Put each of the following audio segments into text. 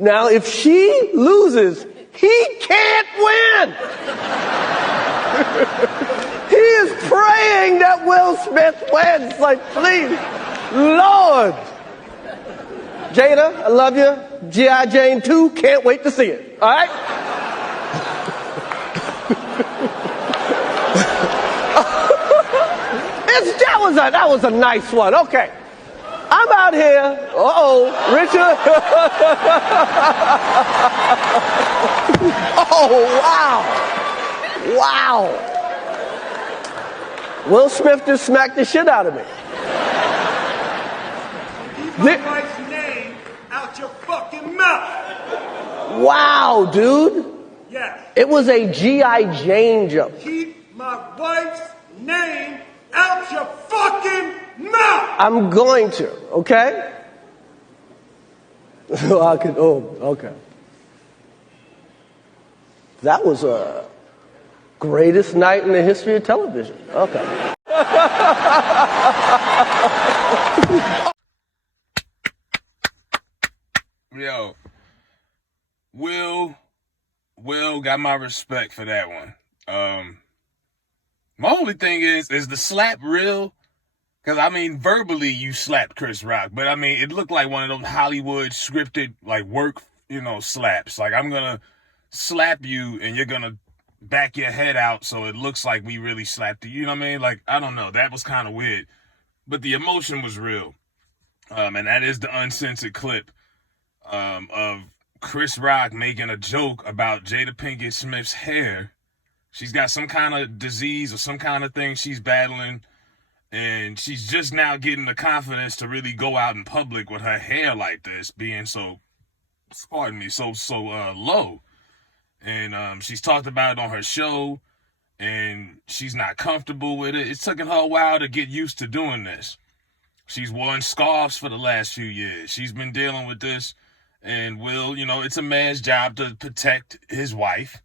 Now, if she loses, he can't win. He is praying that Will Smith wins. Like, please, Lord. Jada, I love you. G.I. Jane 2, can't wait to see it. All right? That was a nice one. Okay. I'm out here. Richard. Oh, wow. Wow. Will Smith just smacked the shit out of me. Keep my wife's name out your fucking mouth. Wow, dude. Yes. It was a G.I. Jane joke. Keep my wife's name out your fucking mouth. I'm going to, okay? Okay. That was a greatest night in the history of television. Okay. Yo, Will got my respect for that one. My only thing is the slap real? Because, I mean, verbally you slapped Chris Rock, but, I mean, it looked like one of those Hollywood scripted, like, work, slaps. Like, I'm going to slap you and you're going to back your head out so it looks like we really slapped you. You know what I mean? Like, I don't know. That was kind of weird. But the emotion was real. And that is the uncensored clip of Chris Rock making a joke about Jada Pinkett Smith's hair. She's got some kind of disease or some kind of thing she's battling, and she's just now getting the confidence to really go out in public with her hair like this, being so low. And she's talked about it on her show, and she's not comfortable with it. It's taken her a while to get used to doing this. She's worn scarves for the last few years. She's been dealing with this, and Will, it's a man's job to protect his wife.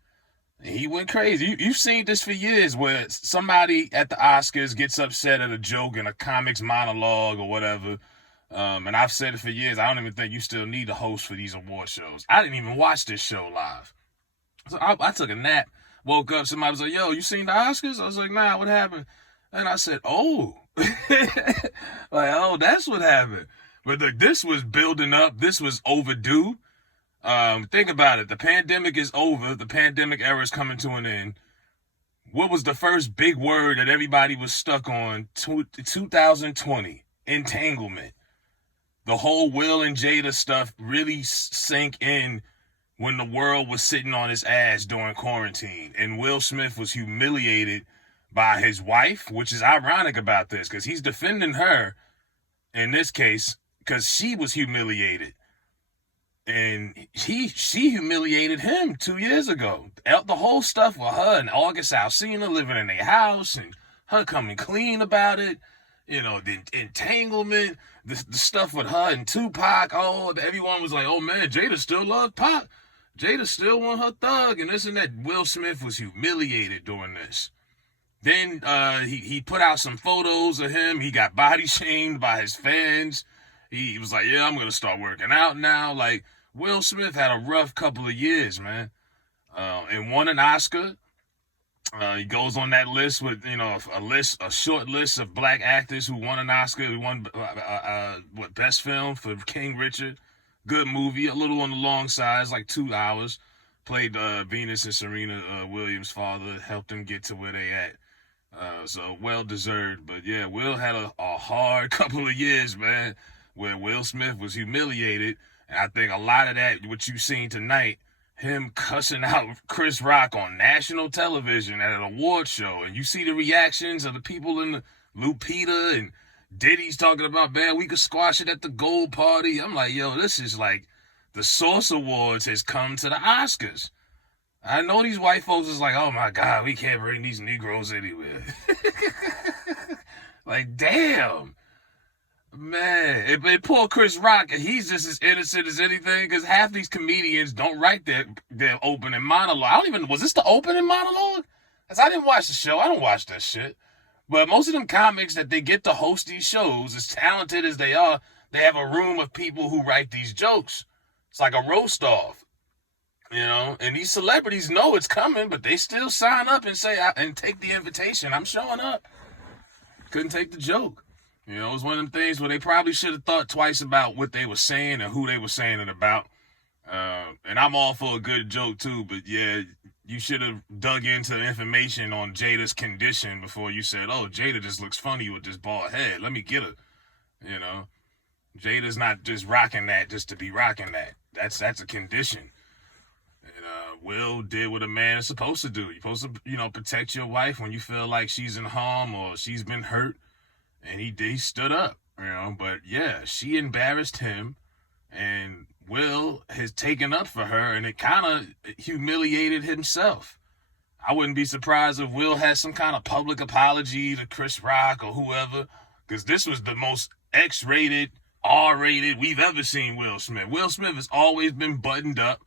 He went crazy. You've seen this for years where somebody at the Oscars gets upset at a joke in a comics monologue or whatever. And I've said it for years. I don't even think you still need a host for these award shows. I didn't even watch this show live. So I took a nap, woke up, somebody was like, yo, you seen the Oscars? I was like, nah, what happened? And I said, oh. That's what happened. But this was building up. This was overdue. Think about it. The pandemic is over. The pandemic era is coming to an end. What was the first big word that everybody was stuck on? 2020. Entanglement. The whole Will and Jada stuff really sank in when the world was sitting on his ass during quarantine. And Will Smith was humiliated by his wife, which is ironic about this because he's defending her in this case because she was humiliated. And she humiliated him 2 years ago. The whole stuff with her and August Alsina living in their house and her coming clean about it. The entanglement, the stuff with her and Tupac. Everyone was like, oh man, Jada still loved Pac. Jada still want her thug and this and that. Will Smith was humiliated during this. Then he put out some photos of him. He got body shamed by his fans. He was like, yeah, I'm going to start working out now. Like, Will Smith had a rough couple of years, man. And won an Oscar. He goes on that list with, a short list of black actors who won an Oscar. He won, Best Film for King Richard. Good movie, a little on the long side. It's like 2 hours. Played Venus and Serena Williams' father. Helped them get to where they at. So well-deserved. But, yeah, Will had a hard couple of years, man, where Will Smith was humiliated. And I think a lot of that, what you've seen tonight, him cussing out Chris Rock on national television at an award show. And you see the reactions of the people in the Lupita and Diddy's talking about, man, we could squash it at the gold party. I'm like, yo, this is like the Source Awards has come to the Oscars. I know these white folks is like, oh my God, we can't bring these Negroes anywhere. Like, damn. Man, and poor Chris Rock, he's just as innocent as anything because half these comedians don't write their opening monologue. Was this the opening monologue? Because I didn't watch the show. I don't watch that shit. But most of them comics that they get to host these shows, as talented as they are, they have a room of people who write these jokes. It's like a roast off. You know, and these celebrities know it's coming, but they still sign up and say, and take the invitation. I'm showing up. Couldn't take the joke. You know, it was one of them things where they probably should have thought twice about what they were saying and who they were saying it about. And I'm all for a good joke too, but yeah, you should have dug into the information on Jada's condition before you said, oh, Jada just looks funny with this bald head. Let me get her. You know, Jada's not just rocking that just to be rocking that. That's a condition. Will did what a man is supposed to do. You're supposed to, you know, protect your wife when you feel like she's in harm or she's been hurt. And he stood up, you know. But yeah, she embarrassed him, and Will has taken up for her, and it kind of humiliated himself. I wouldn't be surprised if Will has some kind of public apology to Chris Rock or whoever, because this was the most X-rated, R-rated we've ever seen Will Smith. Will Smith has always been buttoned up.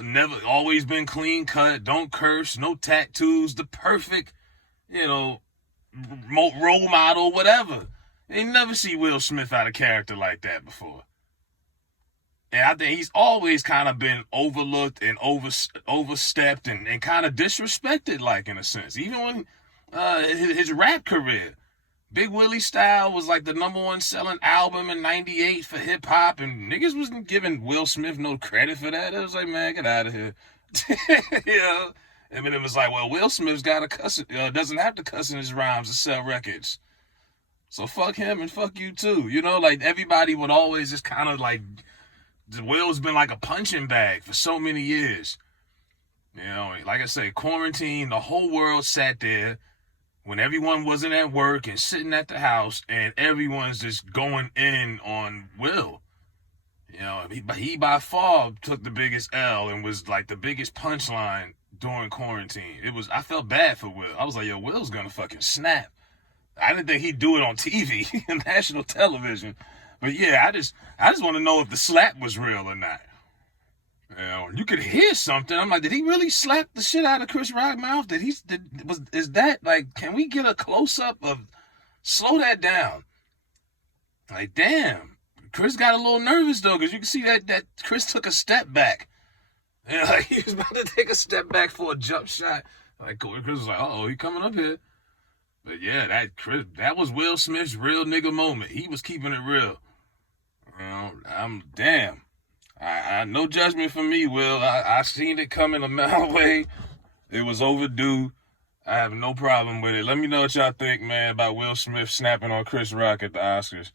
Never, always been clean cut, don't curse, no tattoos, the perfect, you know, role model, whatever. They never see Will Smith out of character like that before. And I think he's always kind of been overlooked and overstepped and kind of disrespected, like, in a sense. Even when his rap career, Big Willie Style was like the #1 selling album in '98 for hip hop, and niggas wasn't giving Will Smith no credit for that. It was like, man, get out of here. You know? And then it was like, well, Will Smith's got to cuss, doesn't have to cuss in his rhymes to sell records. So fuck him and fuck you too. You know, like everybody would always just kind of like, Will's been like a punching bag for so many years. You know, like I say, quarantine, the whole world sat there when everyone wasn't at work and sitting at the house, and everyone's just going in on Will. You know, he by far took the biggest L and was like the biggest punchline during quarantine. I felt bad for Will. I was like, yo, Will's gonna fucking snap. I didn't think he'd do it on TV, national television. But yeah, I just want to know if the slap was real or not. You know, you could hear something. I'm like, did he really slap the shit out of Chris Rock's mouth? Is that like, can we get a close up of, slow that down? Like, damn, Chris got a little nervous though, because you can see that Chris took a step back. You know, like he was about to take a step back for a jump shot. Like Chris was like, he coming up here. But yeah, that was Will Smith's real nigga moment. He was keeping it real. You know, damn. I no judgment from me, Will. I seen it coming a mile away. It was overdue. I have no problem with it. Let me know what y'all think, man, about Will Smith snapping on Chris Rock at the Oscars.